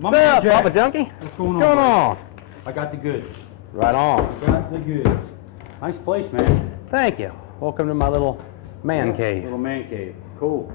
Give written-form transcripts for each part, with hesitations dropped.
What's up, Jack? Papa Junkie? What's going on? What's going on? I got the goods. Right on. Got the goods. Nice place, man. Thank you. Welcome to my little man cave. Little man cave. Cool.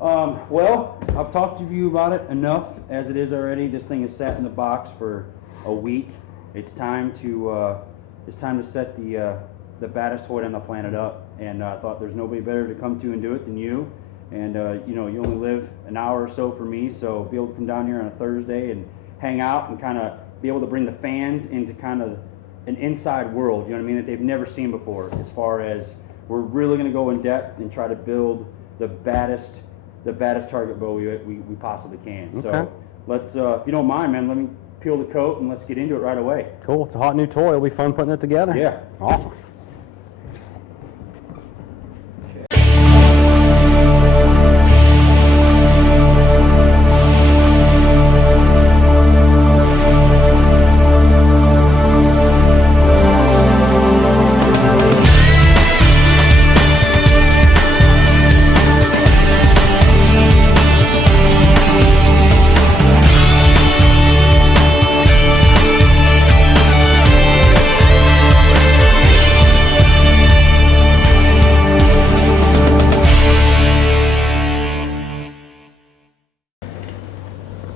Well, I've talked to you about it enough as it is already. This thing has sat in the box for a week. It's time to set the baddest Hoyt on the planet up, and I thought there's nobody better to come to and do it than you. And you know, you only live an hour or so from me, so be able to come down here on a Thursday and hang out and kind of be able to bring the fans into kind of an inside world, you know what I mean, that they've never seen before, as far as we're really going to go in depth and try to build the baddest target bow we possibly can. Okay. So let's, if you don't mind, man, let me peel the coat and let's get into it right away. Cool. It's a hot new toy. It'll be fun putting it together. Yeah. Awesome.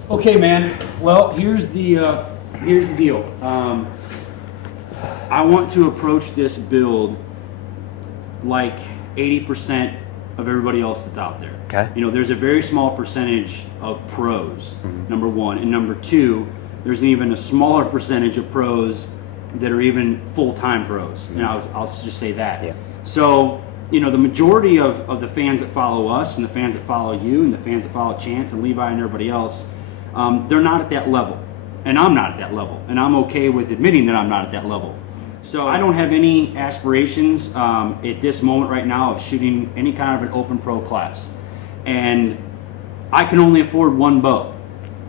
Okay, man. Well, here's the deal. I want to approach this build like 80% of everybody else that's out there. Okay. You know, there's a very small percentage of pros, number one, and number two, there's even a smaller percentage of pros that are even full-time pros. And I'll just say that. Yeah. So, you know, the majority of the fans that follow us and the fans that follow you and the fans that follow Chance and Levi and everybody else, they're not at that level, and I'm not at that level, and I'm okay with admitting that I'm not at that level. So I don't have any aspirations at this moment right now of shooting any kind of an open pro class, and I can only afford one bow.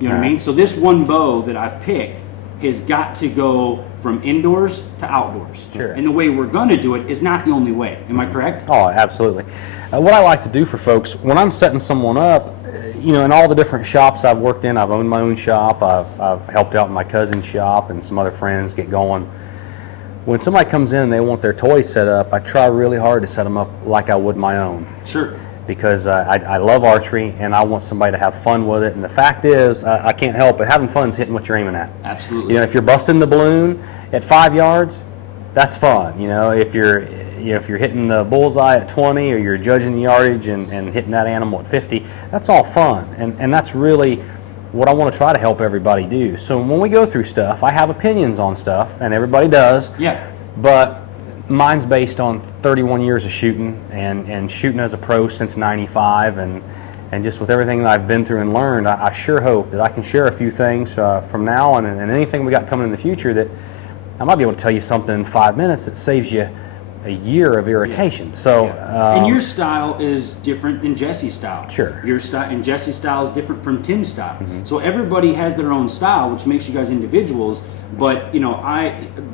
You know what I mean? So this one bow that I've picked has got to go from indoors to outdoors. Sure. And the way we're going to do it is not the only way. Am I correct? Oh, absolutely. What I like to do for folks, when I'm setting someone up, you know, in all the different shops I've worked in, I've owned my own shop, I've helped out in my cousin's shop and some other friends get going. When somebody comes in and they want their toys set up, I try really hard to set them up like I would my own. Sure. Because I love archery and I want somebody to have fun with it. And the fact is, I can't help it. Having fun is hitting what you're aiming at. Absolutely. You know, if you're busting the balloon at 5 yards, that's fun. You know, if you're hitting the bullseye at 20 or you're judging the yardage and hitting that animal at 50, that's all fun. And that's really what I want to try to help everybody do. So when we go through stuff, I have opinions on stuff, and everybody does. Yeah. But mine's based on 31 years of shooting and shooting as a pro since 95, and just with everything that I've been through and learned, I sure hope that I can share a few things from now on and anything we got coming in the future that I might be able to tell you something in 5 minutes that saves you a year of irritation. So, and your style is different than Jesse's style. Sure. Your style and Jesse's style is different from Tim's style. So everybody has their own style, which makes you guys individuals. But you know,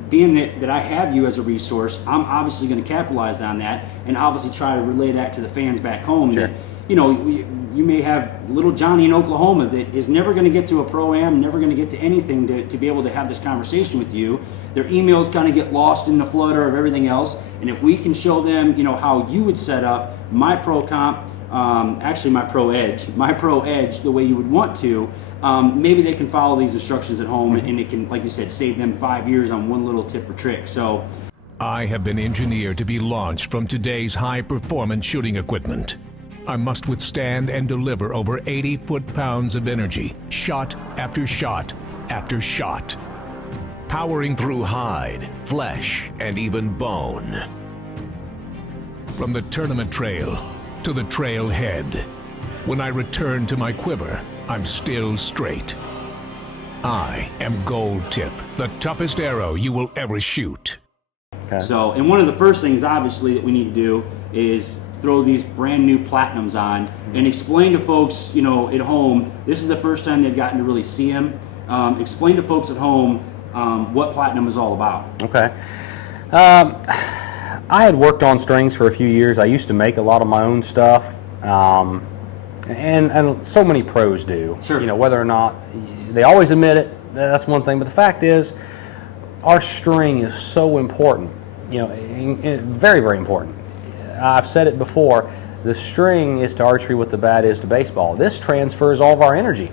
being that I have you as a resource, I'm obviously going to capitalize on that and obviously try to relay that to the fans back home. Sure. That, you know, you may have little Johnny in Oklahoma that is never going to get to a pro-am, never going to get to anything to be able to have this conversation with you. Their emails kind of get lost in the flutter of everything else. And if we can show them, you know, how you would set up my pro comp, actually my pro edge the way you would want to, maybe they can follow these instructions at home and it can, like you said, save them 5 years on one little tip or trick. So I have been engineered to be launched from today's high-performance shooting equipment. I must withstand and deliver over 80 foot-pounds of energy, shot after shot after shot, powering through hide, flesh, and even bone. From the tournament trail to the trail head, when I return to my quiver, I'm still straight. I am Gold Tip, the toughest arrow you will ever shoot. okay. So, and one of the first things, obviously, that we need to do is throw these brand new platinums on and explain to folks, you know, at home, this is the first time they've gotten to really see them. Explain to folks at home what platinum is all about. Okay. I had worked on strings for a few years. I used to make a lot of my own stuff, and so many pros do. Sure. You know, whether or not They always admit it. That's one thing. But the fact is, our string is so important. Very, very important. I've said it before. The string is to archery what the bat is to baseball. This transfers all of our energy.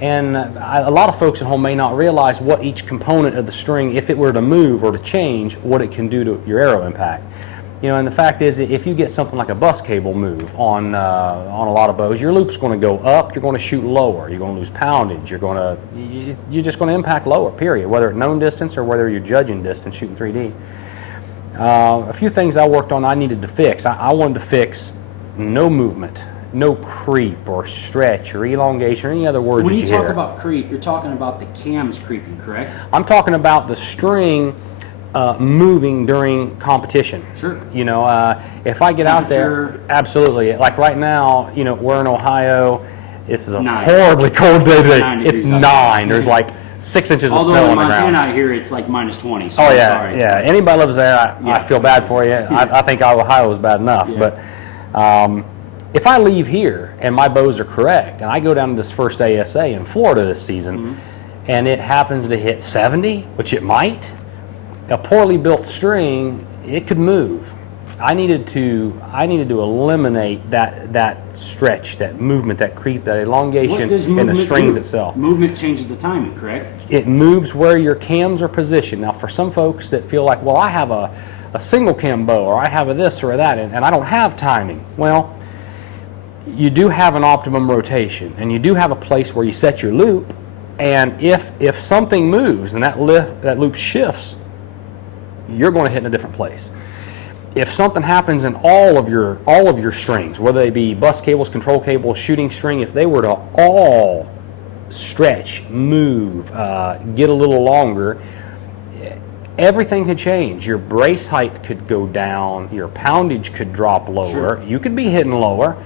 And a lot of folks at home may not realize what each component of the string, if it were to move or to change, what it can do to your arrow impact. And the fact is, if you get something like a bus cable move on a lot of bows, your loop's going to go up. You're going to shoot lower. You're going to lose poundage. You're just going to impact lower. Period. Whether at known distance or whether you're judging distance shooting 3D. A few things I worked on I needed to fix. I wanted to fix no movement, no creep or stretch or elongation or any other words When that you you talk hear. about creep, you're talking about the cams creeping, correct? I'm talking about the string moving during competition. Sure. If I get out there, Temperature. absolutely. Like right now, we're in Ohio. This is a 9. horribly cold day today. 9 It's degrees 9. outside. There's like 6 inches of Although snow in on the ground. Montana, I hear it's like minus 20. So Oh I'm yeah, sorry. yeah. Anybody lives there, I Yeah. feel bad for you. I think Ohio is bad enough. Yeah. But if I leave here and my bows are correct, and I go down to this first ASA in Florida this season, and it happens to hit 70, which it might, a poorly built string, it could move. I needed to eliminate that stretch, that movement, that creep, that elongation What does in the movement strings do? itself. Movement changes the timing, correct? It moves where your cams are positioned. Now, for some folks that feel like, well, I have a single cam bow, or I have a this or a that, and I don't have timing. Well, you do have an optimum rotation, and you do have a place where you set your loop, and if something moves and that loop shifts, you're going to hit in a different place. If something happens in all of your strings, whether they be bus cables, control cables, shooting string, if they were to all stretch, move, get a little longer, everything could change. Your brace height could go down, your poundage could drop lower, Sure. You could be hitting lower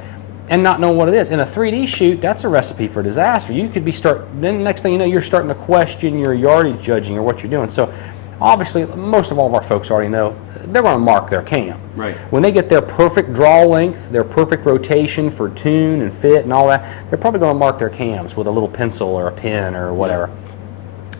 and not know what it is. In a 3D shoot, that's a recipe for disaster. You could be then next thing you know, you're starting to question your yardage judging or what you're doing. So obviously, most of all of our folks already know they're going to mark their cam. Right. When they get their perfect draw length, their perfect rotation for tune and fit and all that, they're probably going to mark their cams with a little pencil or a pen or whatever.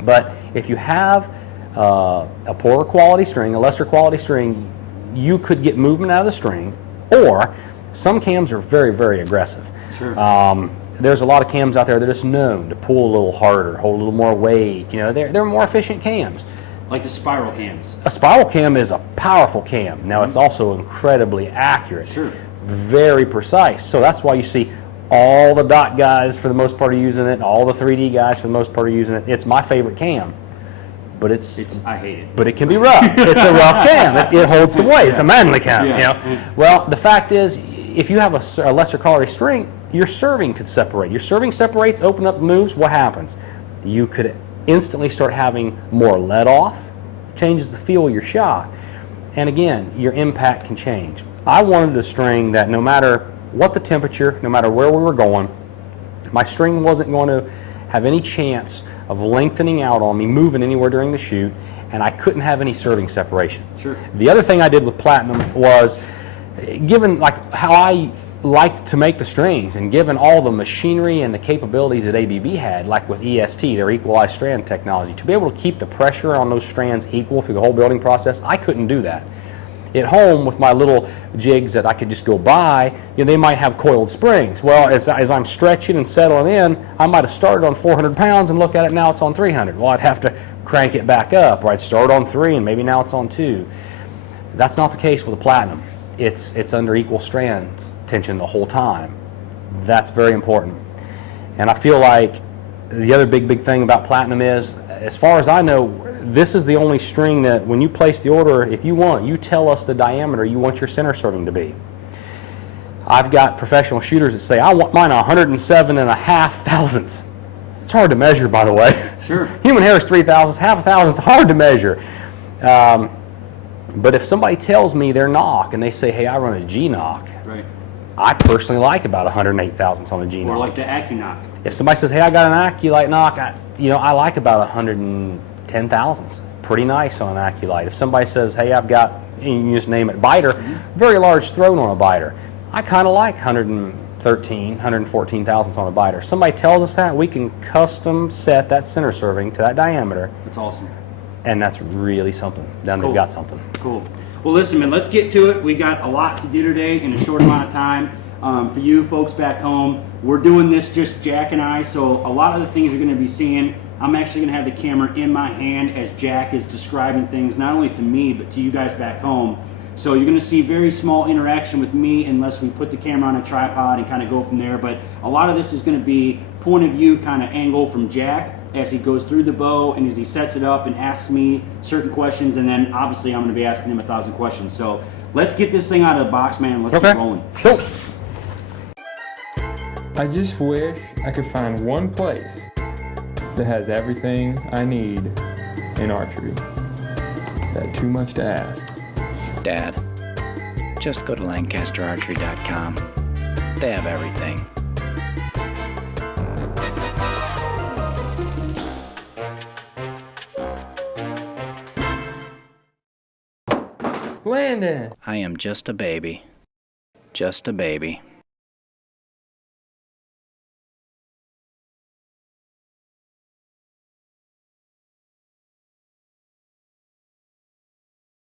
But if you have a poorer quality string, a lesser quality string, you could get movement out of the string, or some cams are very, very aggressive. Sure. There's a lot of cams out there that are just known to pull a little harder, hold a little more weight. They're more efficient cams. Like the spiral cams. A spiral cam is a powerful cam. Now, it's also incredibly accurate. Sure. Very precise. So that's why you see all the dot guys for the most part are using it, all the 3D guys for the most part are using it. It's my favorite cam. But I hate it. But it can be rough. It's a rough cam. It holds some weight. It's a manly cam. Yeah. Well, the fact is, if you have a lesser quality string, your serving could separate. Your serving separates, open up, moves. What happens? You could instantly start having more let off. Changes the feel of your shot. And again, your impact can change. I wanted a string that no matter what the temperature, no matter where we were going, my string wasn't going to have any chance of lengthening out on me, moving anywhere during the shoot, and I couldn't have any serving separation. Sure. The other thing I did with Platinum was, given like how I liked to make the strings, and given all the machinery and the capabilities that ABB had, like with EST, their equalized strand technology, to be able to keep the pressure on those strands equal through the whole building process, I couldn't do that. At home, with my little jigs that I could just go buy, they might have coiled springs. Well, as I'm stretching and settling in, I might have started on 400 pounds and look at it now it's on 300. Well, I'd have to crank it back up, or I'd start on 3 and maybe now it's on 2. That's not the case with a Platinum. It's under equal strand tension the whole time. That's very important. And I feel like the other big thing about Platinum is, as far as I know, this is the only string that when you place the order, if you want, you tell us the diameter you want your center serving to be. I've got professional shooters that say, I want mine 107.5 thousandths. It's hard to measure, by the way. Sure. Human hair is 3 thousandths, half a thousandth, hard to measure. But if somebody tells me their knock and they say, hey, I run a G knock, Right. I personally like about 108 thousandths on a G Or knock. like the AccuNock. If somebody says, hey, I got an Aculite knock, I like about 110 thousandths. Pretty nice on an Aculite. If somebody says, hey, I've got, you just name it, biter, very large throat on a biter, I kind of like 130 113, 114 thousandths on a biter. Somebody tells us that, we can custom set that center serving to that diameter, That's awesome. and that's really something. Then Cool. they've got something. Cool. Well, listen, man, let's get to it. We got a lot to do today in a short amount of time. For you folks back home, we're doing this just Jack and I, so a lot of the things you're going to be seeing, I'm actually going to have the camera in my hand as Jack is describing things, not only to me, but to you guys back home. So you're going to see very small interaction with me unless we put the camera on a tripod and kind of go from there. But a lot of this is going to be point of view kind of angle from Jack as he goes through the bow and as he sets it up and asks me certain questions. And then obviously I'm going to be asking him 1,000 questions. So let's get this thing out of the box, man. Let's get rolling. Cool. I just wish I could find one place that has everything I need in archery. That too much to ask. Dad, just go to LancasterArchery.com. They have everything. Landon! I am just a baby. Just a baby.